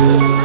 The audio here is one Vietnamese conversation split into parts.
Yeah.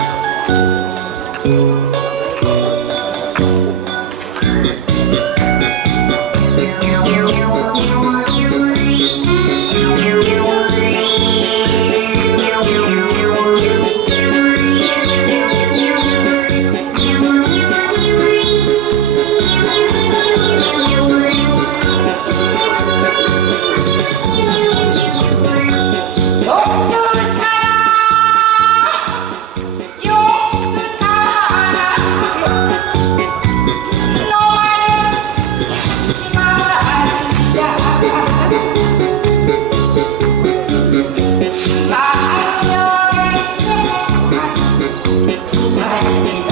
Tonight.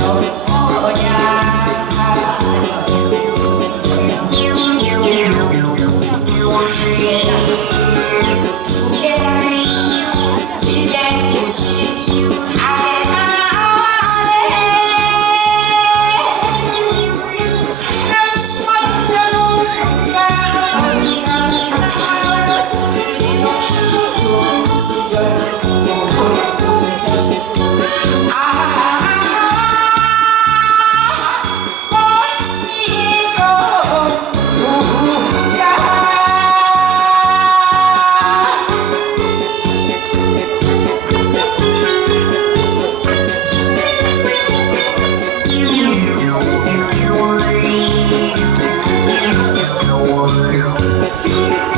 see.